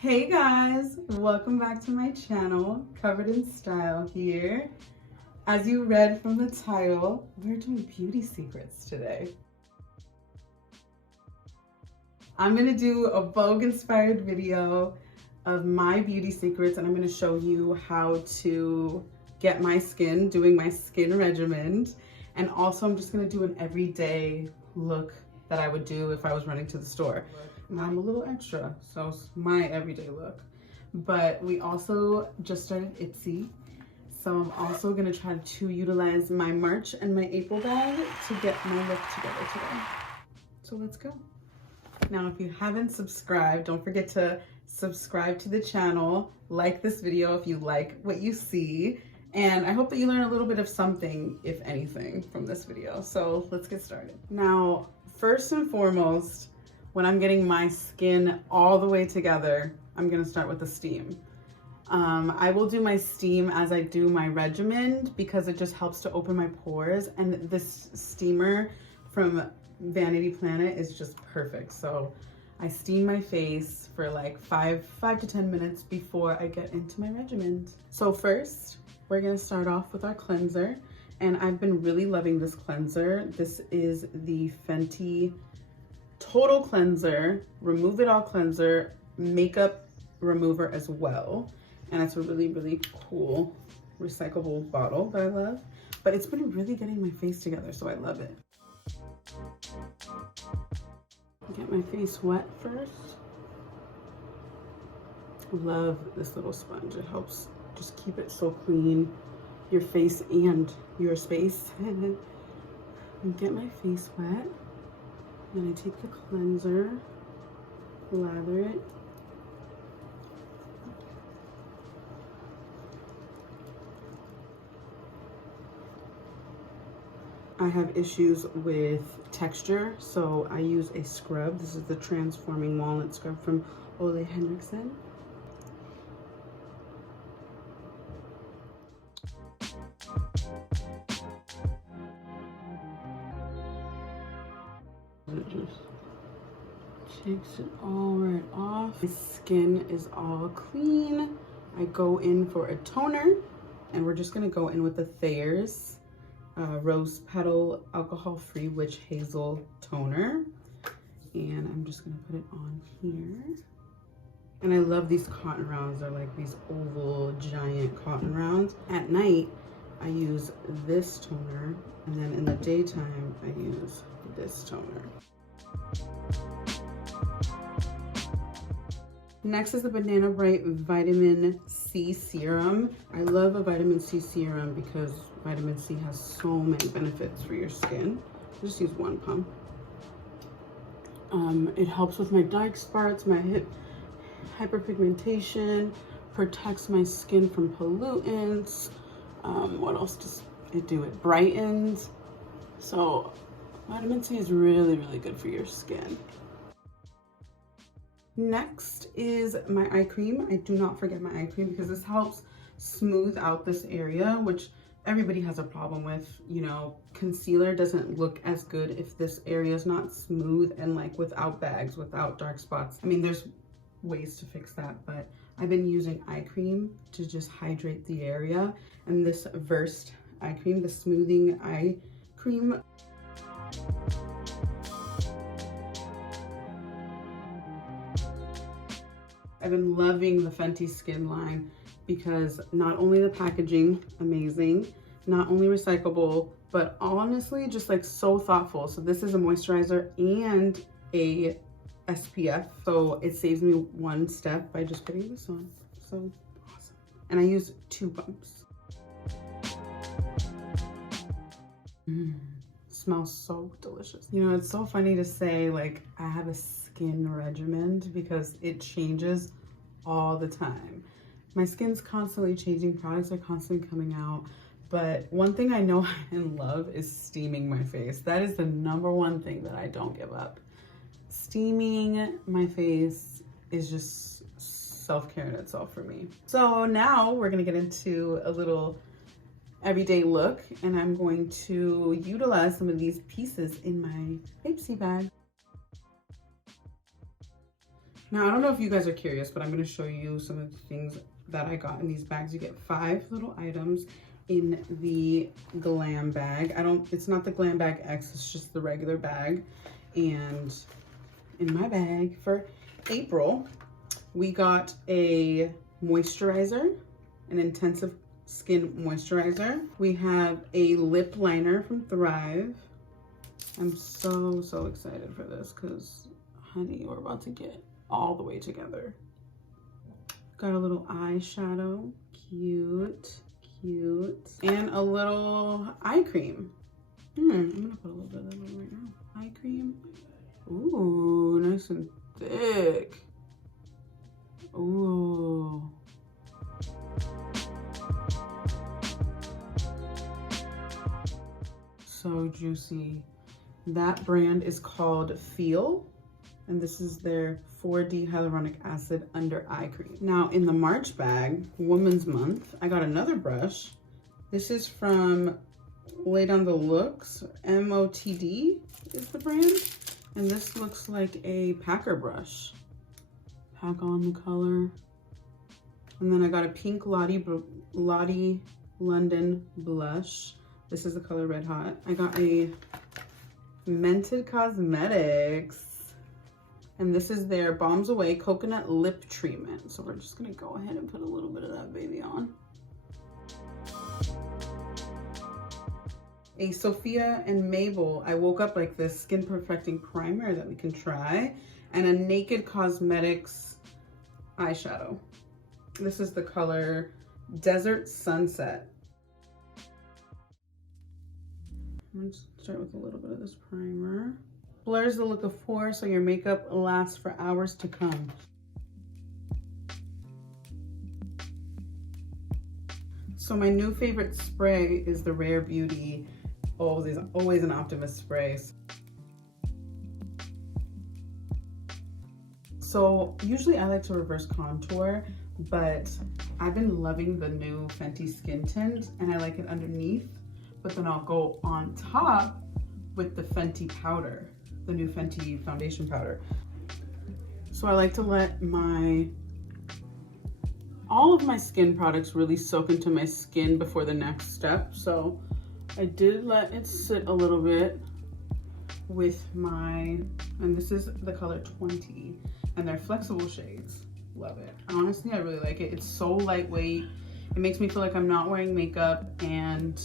Hey guys, welcome back to my channel. Covered in Style here. As you read from the title, we're doing beauty secrets today. I'm gonna do a Vogue inspired video of my beauty secrets, and I'm gonna show you how to get my skin, doing my skin regimen. And also I'm just gonna do an everyday look that I would do if I was running to the store. I'm a little extra, so it's my everyday look. But we also just started Etsy, so I'm also gonna try to utilize my March and my April bag to get my look together today. So let's go. Now, if you haven't subscribed, don't forget to subscribe to the channel, like this video if you like what you see, and I hope that you learn a little bit of something, if anything, from this video. So let's get started. Now, first and foremost, when I'm getting my skin all the way together, I'm gonna start with the steam. I will do my steam as I do my regimen because it just helps to open my pores, and this steamer from Vanity Planet is just perfect. So I steam my face for like 5 to 10 minutes before I get into my regimen. So first, we're gonna start off with our cleanser, and I've been really loving this cleanser. This is the Fenty Total Cleanser, Remove It All Cleanser, Makeup Remover as well. And it's a really, really cool recyclable bottle that I love. But it's been really getting my face together, so I love it. Get my face wet first. Love this little sponge. It helps just keep it so clean, your face and your space. And get my face wet. Then I take the cleanser, lather it. I have issues with texture, so I use a scrub. This is the Transforming Walnut Scrub from Ole Henriksen. It just takes it all right off. My skin is all clean. I go in for a toner, and we're just gonna go in with the Thayer's Rose Petal Alcohol-Free Witch Hazel Toner. And I'm just gonna put it on here. And I love these cotton rounds. They're like these oval, giant cotton rounds. At night, I use this toner, and then in the daytime, I use this toner. Next is the Banana Bright Vitamin C Serum. I love a vitamin C serum because vitamin C has so many benefits for your skin. I just use one pump. It helps with my dark spots, my hyperpigmentation, protects my skin from pollutants. What else does it do? It brightens. So vitamin C is really, really good for your skin. Next is my eye cream. I do not forget my eye cream because this helps smooth out this area, which everybody has a problem with. You know, concealer doesn't look as good if this area is not smooth and like without bags, without dark spots. I mean, there's ways to fix that, but I've been using eye cream to just hydrate the area. And this Versed eye cream, the smoothing eye cream. I've been loving the Fenty Skin line because not only the packaging, amazing, not only recyclable, but honestly, just like so thoughtful. So this is a moisturizer and a SPF. So it saves me one step by just putting this on. So awesome. And I use 2 pumps. Smells so delicious. You know, it's so funny to say like I have a skin regimen because it changes all the time. My skin's constantly changing, products are constantly coming out, but one thing I know and love is steaming my face. That is the #1 thing that I don't give up. Steaming my face is just self-care in itself for me. So now we're gonna get into a little everyday look, and I'm going to utilize some of these pieces in my Ipsy bag. Now, I don't know if you guys are curious, but I'm going to show you some of the things that I got in these bags. You get 5 little items in the Glam bag. It's not the Glam Bag X, it's just the regular bag. And in my bag for April, we got a moisturizer, an intensive skin moisturizer. We have a lip liner from Thrive. I'm so excited for this because, honey, we're about to get all the way together. Got a little eyeshadow, cute. And a little eye cream. I'm gonna put a little bit of it right now. Eye cream. Ooh, nice and thick. Ooh. So juicy. That brand is called Feel, and this is their 4D hyaluronic acid under eye cream. Now in the March bag, Women's Month, I got another brush. This is from Lay Down the Looks, MOTD is the brand. And this looks like a packer brush. Pack on the color. And then I got a pink Lottie London blush. This is the color Red Hot. I got a Mented Cosmetics. And this is their Bombs Away Coconut Lip Treatment. So we're just gonna go ahead and put a little bit of that baby on. A Sophia and Mabel, I Woke Up Like This Skin Perfecting Primer that we can try. And a Naked Cosmetics eyeshadow. This is the color Desert Sunset. I'm gonna start with a little bit of this primer. Blurs the look of pores so your makeup lasts for hours to come. So my new favorite spray is the Rare Beauty Always an Optimist spray. So usually I like to reverse contour, but I've been loving the new Fenty Skin Tint and I like it underneath, but then I'll go on top with the Fenty powder, the new Fenty foundation powder. So I like to let all of my skin products really soak into my skin before the next step. So I did let it sit a little bit with and this is the color 20, and they're flexible shades. Love it. Honestly, I really like it. It's so lightweight. It makes me feel like I'm not wearing makeup, and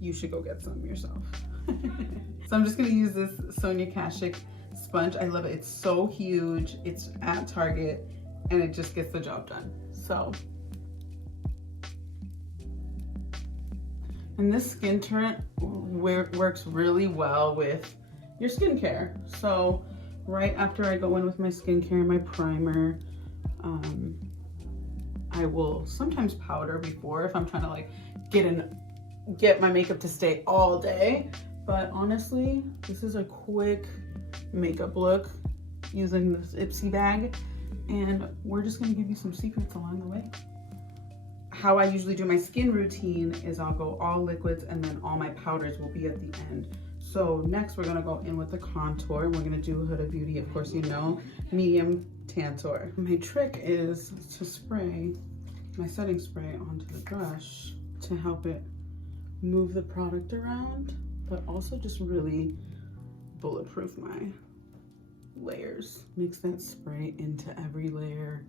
you should go get some yourself. So I'm just gonna use this Sonia Kashuk sponge. I love it. It's so huge. It's at Target, and it just gets the job done. So, and this skin tint works really well with your skincare. So right after I go in with my skincare and my primer, I will sometimes powder before if I'm trying to like get my makeup to stay all day. But honestly, this is a quick makeup look using this Ipsy bag, and we're just gonna give you some secrets along the way. How I usually do my skin routine is I'll go all liquids and then all my powders will be at the end. So next we're gonna go in with the contour. We're gonna do Huda Beauty, of course you know, medium Tantour. My trick is to spray my setting spray onto the brush to help it move the product around, but also just really bulletproof my layers. Mix that spray into every layer.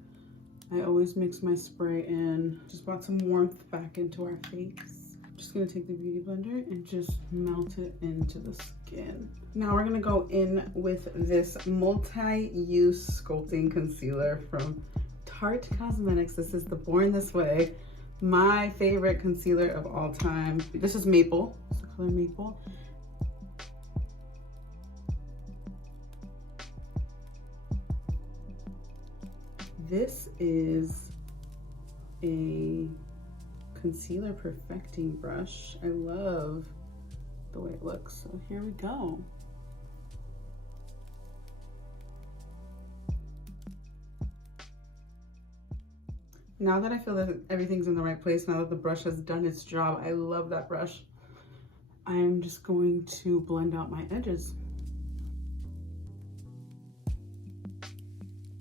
I always mix my spray in. Just brought some warmth back into our face. I'm just gonna take the Beauty Blender and just melt it into the skin. Now we're gonna go in with this multi-use sculpting concealer from Tarte Cosmetics. This is the Born This Way, my favorite concealer of all time. This is Maple, it's the color Maple. This is a concealer perfecting brush. I love the way it looks. So here we go. Now that I feel that everything's in the right place, now that the brush has done its job, I love that brush. I'm just going to blend out my edges.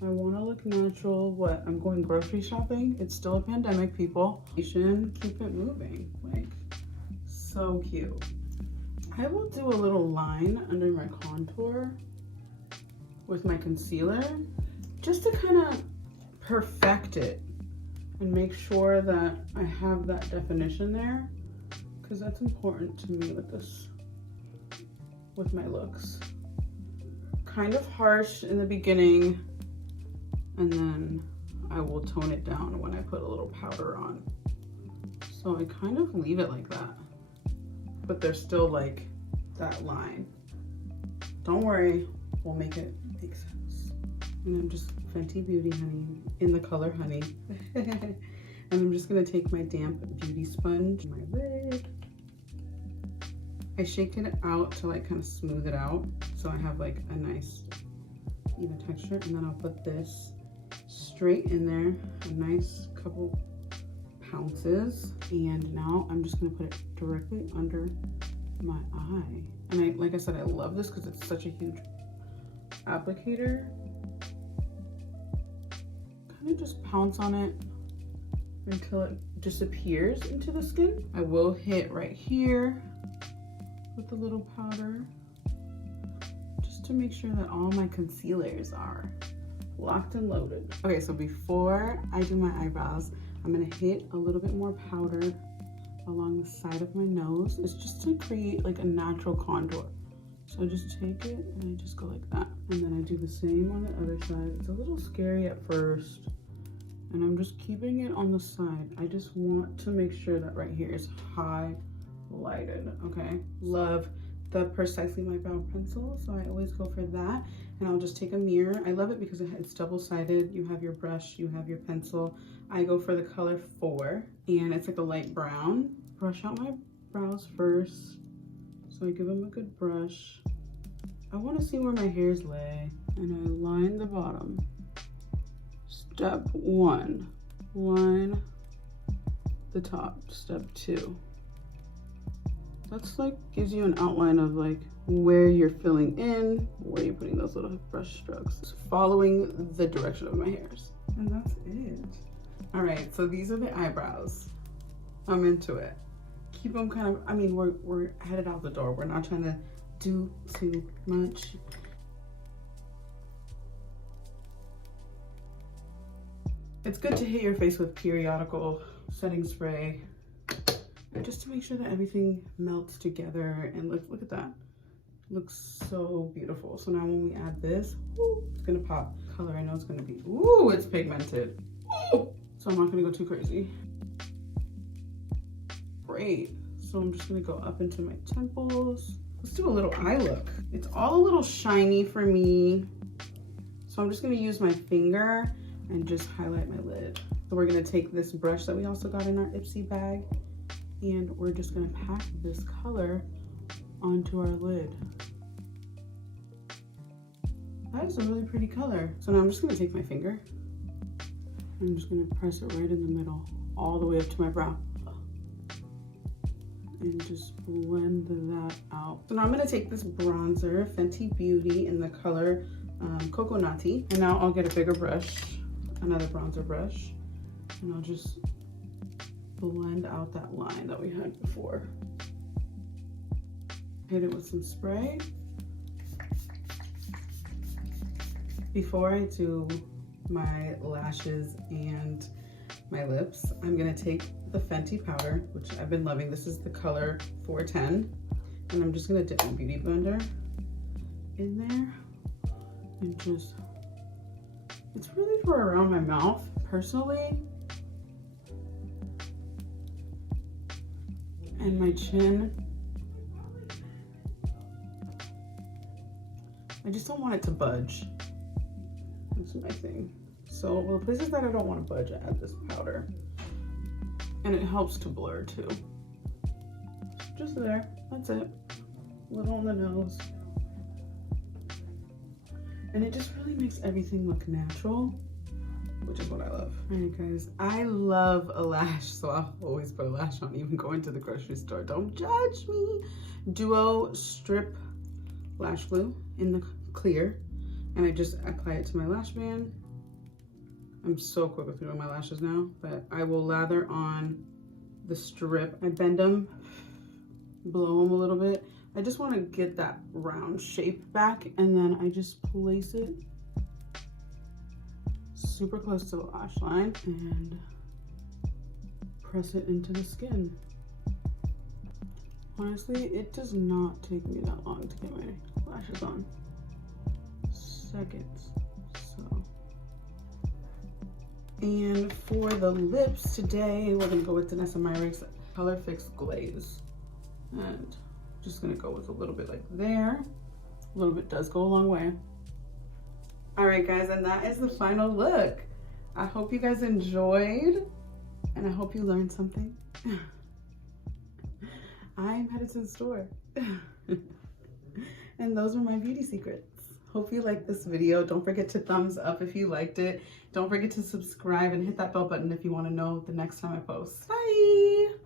I want to look natural. What? I'm going grocery shopping. It's still a pandemic, people. Keep it moving. Like, so cute. I will do a little line under my contour with my concealer just to kind of perfect it and make sure that I have that definition there, because that's important to me with this, with my looks. Kind of harsh in the beginning, and then I will tone it down when I put a little powder on. So I kind of leave it like that, but there's still like that line. Don't worry, we'll make it make sense. And I'm just Fenty Beauty, honey, in the color Honey. And I'm just gonna take my damp beauty sponge, my lid. I shake it out to like kind of smooth it out, so I have like a nice even texture, and then I'll put this straight in there, a nice couple pounces, and now I'm just gonna put it directly under my eye. And like I said, I love this because it's such a huge applicator. Kind of just pounce on it until it disappears into the skin. I will hit right here with a little powder just to make sure that all my concealers are locked and loaded. Okay, so before I do my eyebrows, I'm gonna hit a little bit more powder along the side of my nose. It's just to create like a natural contour. So I just take it and I just go like that. And then I do the same on the other side. It's a little scary at first, and I'm just keeping it on the side. I just want to make sure that right here is highlighted, okay? Love the Precisely My Brow pencil, so I always go for that. And I'll just take a mirror. I love it because it's double-sided. You have your brush, you have your pencil. I go for the color 4, and it's like a light brown. Brush out my brows first, so I give them a good brush. I want to see where my hairs lay, and I line the bottom. Step 1, line the top. Step 2. That's like gives you an outline of like where you're filling in, where you're putting those little brush strokes. Just following the direction of my hairs. And that's it. All right, so these are the eyebrows. I'm into it. Keep them kind of, I mean, we're headed out the door. We're not trying to do too much. It's good to hit your face with periodical setting spray, just to make sure that everything melts together. And look at that. It looks so beautiful. So now when we add this, ooh, it's gonna pop. Color I know it's gonna be, ooh, it's pigmented. Ooh. So I'm not gonna go too crazy. Great. So I'm just gonna go up into my temples. Let's do a little eye look. It's all a little shiny for me. So I'm just gonna use my finger and just highlight my lid. So we're gonna take this brush that we also got in our Ipsy bag, and we're just gonna pack this color onto our lid. That is a really pretty color. So now I'm just gonna take my finger. I'm just gonna press it right in the middle, all the way up to my brow. And just blend that out. So now I'm gonna take this bronzer, Fenty Beauty, in the color Coconut. And now I'll get a bigger brush, another bronzer brush, and I'll just blend out that line that we had before. Hit it with some spray. Before I do my lashes and my lips, I'm gonna take the Fenty powder, which I've been loving. This is the color 410. And I'm just gonna dip my beauty blender in there and just, it's really for around my mouth, personally. And my chin. I just don't want it to budge. That's my thing. So the places that I don't want to budge, I add this powder. And it helps to blur too. Just there, that's it. A little on the nose. And it just really makes everything look natural, which is what I love. All right, guys, I love a lash, so I'll always put a lash on, even going to the grocery store. Don't judge me. Duo Strip Lash Glue in the clear, and I just apply it to my lash band I'm so quick with doing my lashes now, but I will lather on the strip. I bend them, blow them a little bit. I just want to get that round shape back, and then I just place it super close to the lash line and press it into the skin. Honestly, it does not take me that long to get my lashes on. Seconds. So, and for the lips today, we're gonna go with Danessa Myricks Color Fix Glaze, and just gonna go with a little bit like there. A little bit does go a long way. All right, guys, and that is the final look. I hope you guys enjoyed, and I hope you learned something. I'm headed to the store. And those were my beauty secrets. Hope you liked this video. Don't forget to thumbs up if you liked it. Don't forget to subscribe and hit that bell button if you want to know the next time I post. Bye!